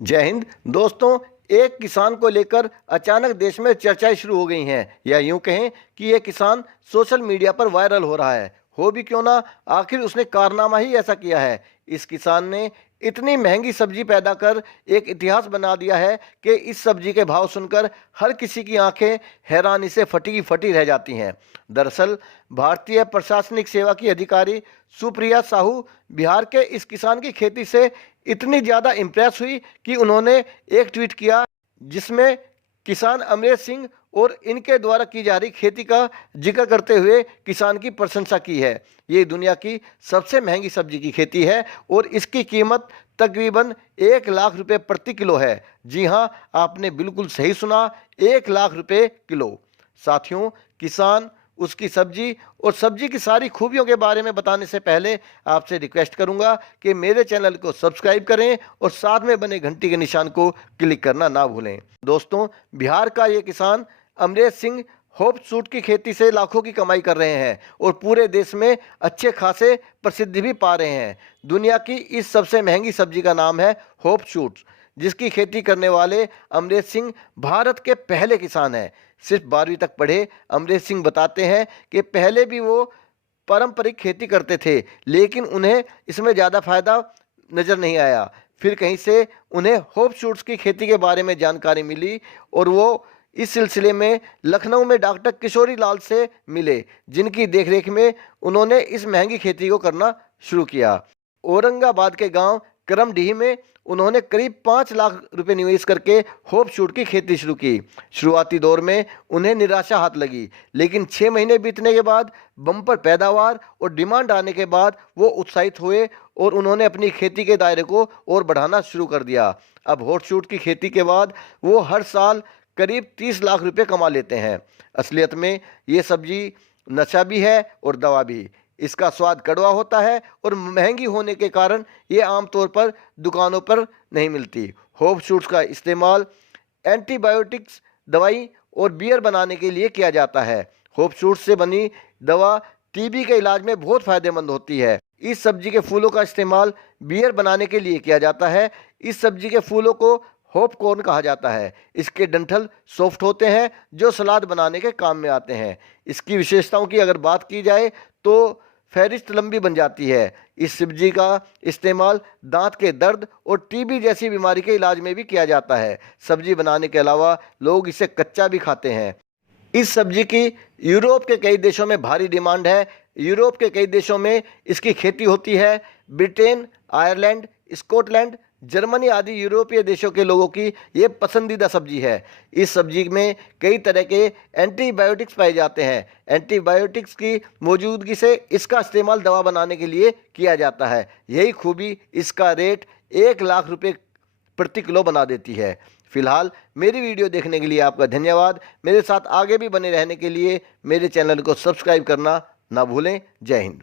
जय हिंद दोस्तों। एक किसान को लेकर अचानक देश में चर्चाएं शुरू हो गई हैं, या यूं कहें कि ये किसान सोशल मीडिया पर वायरल हो रहा है। हो भी क्यों ना, आखिर उसने कारनामा ही ऐसा किया है। इस किसान ने इतनी महंगी सब्जी पैदा कर एक इतिहास बना दिया है कि इस सब्जी के भाव सुनकर हर किसी की आंखें हैरानी से फटी की फटी रह जाती हैं। दरअसल भारतीय प्रशासनिक सेवा की अधिकारी सुप्रिया साहू बिहार के इस किसान की खेती से इतनी ज़्यादा इम्प्रेस हुई कि उन्होंने एक ट्वीट किया जिसमें किसान अमरेश सिंह और इनके द्वारा की जा रही खेती का जिक्र करते हुए किसान की प्रशंसा की है। ये दुनिया की सबसे महंगी सब्जी की खेती है और इसकी कीमत तकरीबन 1 लाख रुपए प्रति किलो है। जी हाँ, आपने बिल्कुल सही सुना, 1 लाख रुपए किलो। साथियों, किसान, उसकी सब्जी और सब्जी की सारी खूबियों के बारे में बताने से पहले आपसे रिक्वेस्ट करूंगा कि मेरे चैनल को सब्सक्राइब करें और साथ में बने घंटी के निशान को क्लिक करना ना भूलें। दोस्तों, बिहार का ये किसान अमरेश सिंह होप सूट की खेती से लाखों की कमाई कर रहे हैं और पूरे देश में अच्छे खासे प्रसिद्धि भी पा रहे हैं। दुनिया की इस सबसे महंगी सब्जी का नाम है होप सूट, जिसकी खेती करने वाले अमरेश सिंह भारत के पहले किसान हैं। सिर्फ 12वीं तक पढ़े अमरेश सिंह बताते हैं कि पहले भी वो पारंपरिक खेती करते थे, लेकिन उन्हें इसमें ज़्यादा फायदा नज़र नहीं आया। फिर कहीं से उन्हें होप शूट्स की खेती के बारे में जानकारी मिली और वो इस सिलसिले में लखनऊ में डॉक्टर किशोरी लाल से मिले, जिनकी देखरेख में उन्होंने इस महंगी खेती को करना शुरू किया। औरंगाबाद के गांव करमडीह में उन्होंने करीब 5 लाख रुपए निवेश करके होप शूट की खेती शुरू की। शुरुआती दौर में उन्हें निराशा हाथ लगी, लेकिन 6 महीने बीतने के बाद बम्पर पैदावार और डिमांड आने के बाद वो उत्साहित हुए और उन्होंने अपनी खेती के दायरे को और बढ़ाना शुरू कर दिया। अब होप शूट की खेती के बाद वो हर साल करीब 30 लाख रुपए कमा लेते हैं। असलियत में ये सब्जी नशा भी है और दवा भी। इसका स्वाद कड़वा होता है और महंगी होने के कारण ये आमतौर पर दुकानों पर नहीं मिलती। होप शूट्स का इस्तेमाल एंटीबायोटिक्स, दवाई और बियर बनाने के लिए किया जाता है। होप शूट्स से बनी दवा टीबी के इलाज में बहुत फायदेमंद होती है। इस सब्जी के फूलों का इस्तेमाल बियर बनाने के लिए किया जाता है। इस सब्जी के फूलों को होप कॉर्न कहा जाता है। इसके डंठल सॉफ्ट होते हैं जो सलाद बनाने के काम में आते हैं। इसकी विशेषताओं की अगर बात की जाए तो फहरिस्त लंबी बन जाती है। इस सब्जी का इस्तेमाल दांत के दर्द और टीबी जैसी बीमारी के इलाज में भी किया जाता है। सब्जी बनाने के अलावा लोग इसे कच्चा भी खाते हैं। इस सब्जी की यूरोप के कई देशों में भारी डिमांड है। यूरोप के कई देशों में इसकी खेती होती है। ब्रिटेन, आयरलैंड, स्कॉटलैंड, जर्मनी आदि यूरोपीय देशों के लोगों की ये पसंदीदा सब्जी है। इस सब्जी में कई तरह के एंटीबायोटिक्स पाए जाते हैं। एंटीबायोटिक्स की मौजूदगी से इसका इस्तेमाल दवा बनाने के लिए किया जाता है। यही खूबी इसका रेट 1 लाख रुपए प्रति किलो बना देती है। फिलहाल मेरी वीडियो देखने के लिए आपका धन्यवाद। मेरे साथ आगे भी बने रहने के लिए मेरे चैनल को सब्सक्राइब करना ना भूलें। जय हिंद।